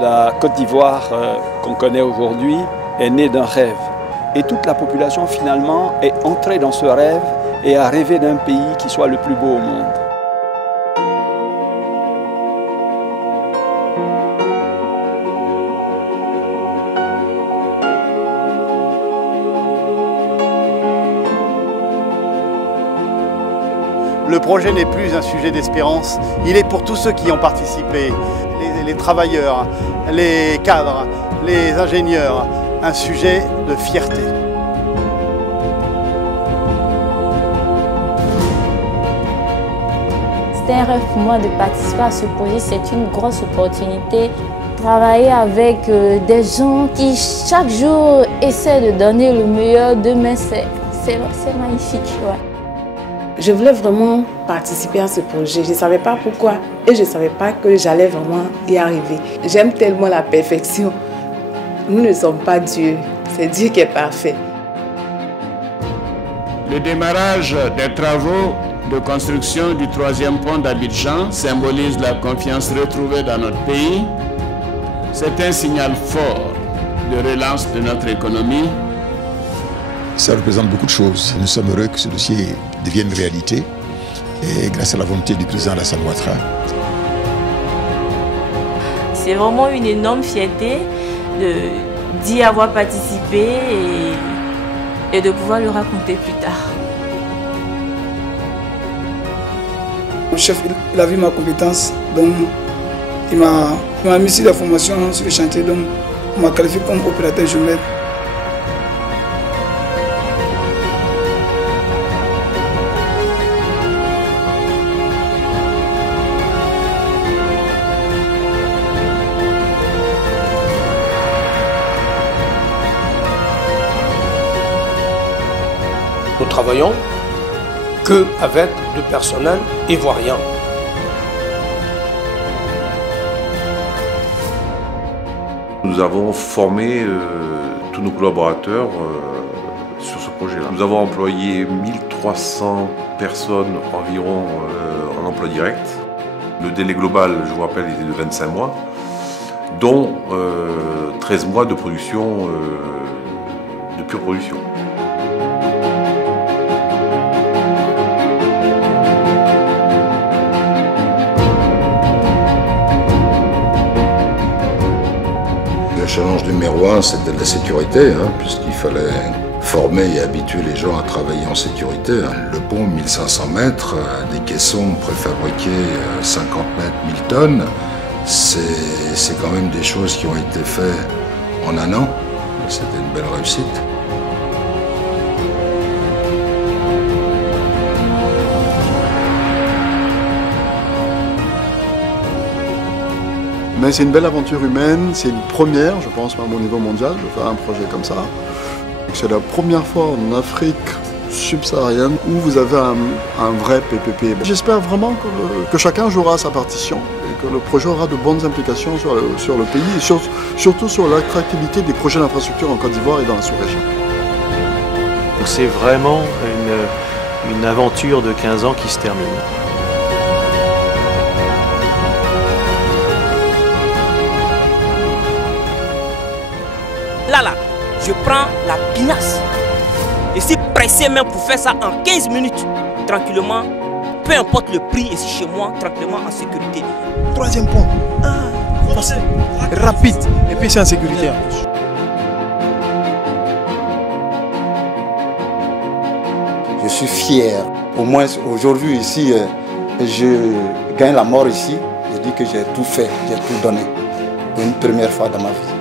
La Côte d'Ivoire qu'on connaît aujourd'hui est née d'un rêve. Et toute la population finalement est entrée dans ce rêve et a rêvé d'un pays qui soit le plus beau au monde. Le projet n'est plus un sujet d'espérance, il est pour tous ceux qui y ont participé, les travailleurs, les cadres, les ingénieurs, un sujet de fierté. C'était un rêve pour moi de participer à ce projet, c'est une grosse opportunité. Travailler avec des gens qui chaque jour essaient de donner le meilleur d'eux-mêmes, c'est magnifique. Ouais. Je voulais vraiment participer à ce projet. Je ne savais pas pourquoi et je ne savais pas que j'allais vraiment y arriver. J'aime tellement la perfection. Nous ne sommes pas Dieu, c'est Dieu qui est parfait. Le démarrage des travaux de construction du 3e pont d'Abidjan symbolise la confiance retrouvée dans notre pays. C'est un signal fort de relance de notre économie. Ça représente beaucoup de choses. Nous sommes heureux que ce dossier devienne réalité et grâce à la volonté du président Alassane Ouattara. C'est vraiment une énorme fierté d'y avoir participé et de pouvoir le raconter plus tard. Le chef, il a vu ma compétence, donc il m'a mis sur la formation sur le chantier, donc il m'a qualifié comme opérateur géomètre. Nous travaillons qu'avec du personnel ivoirien. Nous avons formé tous nos collaborateurs sur ce projet-là. Nous avons employé 1300 personnes environ en emploi direct. Le délai global, je vous rappelle, était de 25 mois, dont 13 mois de production, de pure production. Le challenge numéro 1, c'était la sécurité, puisqu'il fallait former et habituer les gens à travailler en sécurité. Le pont, 1500 mètres, des caissons préfabriqués 50 mètres, 1000 tonnes, c'est quand même des choses qui ont été faites en un an. C'était une belle réussite. Mais c'est une belle aventure humaine, c'est une première, je pense, même au niveau mondial, de faire un projet comme ça. C'est la première fois en Afrique subsaharienne où vous avez un vrai PPP. J'espère vraiment que chacun jouera sa partition et que le projet aura de bonnes implications sur le pays et surtout sur l'attractivité des projets d'infrastructure en Côte d'Ivoire et dans la sous-région. C'est vraiment une aventure de 15 ans qui se termine. Là, je prends la pinasse. Je suis pressé même pour faire ça en 15 minutes, tranquillement, peu importe le prix, ici chez moi, tranquillement, en sécurité. 3e pont, facile, rapide, et puis c'est en sécurité en plus. Je suis fier, au moins aujourd'hui ici, je gagne la mort ici, je dis que j'ai tout fait, j'ai tout donné, pour une première fois dans ma vie.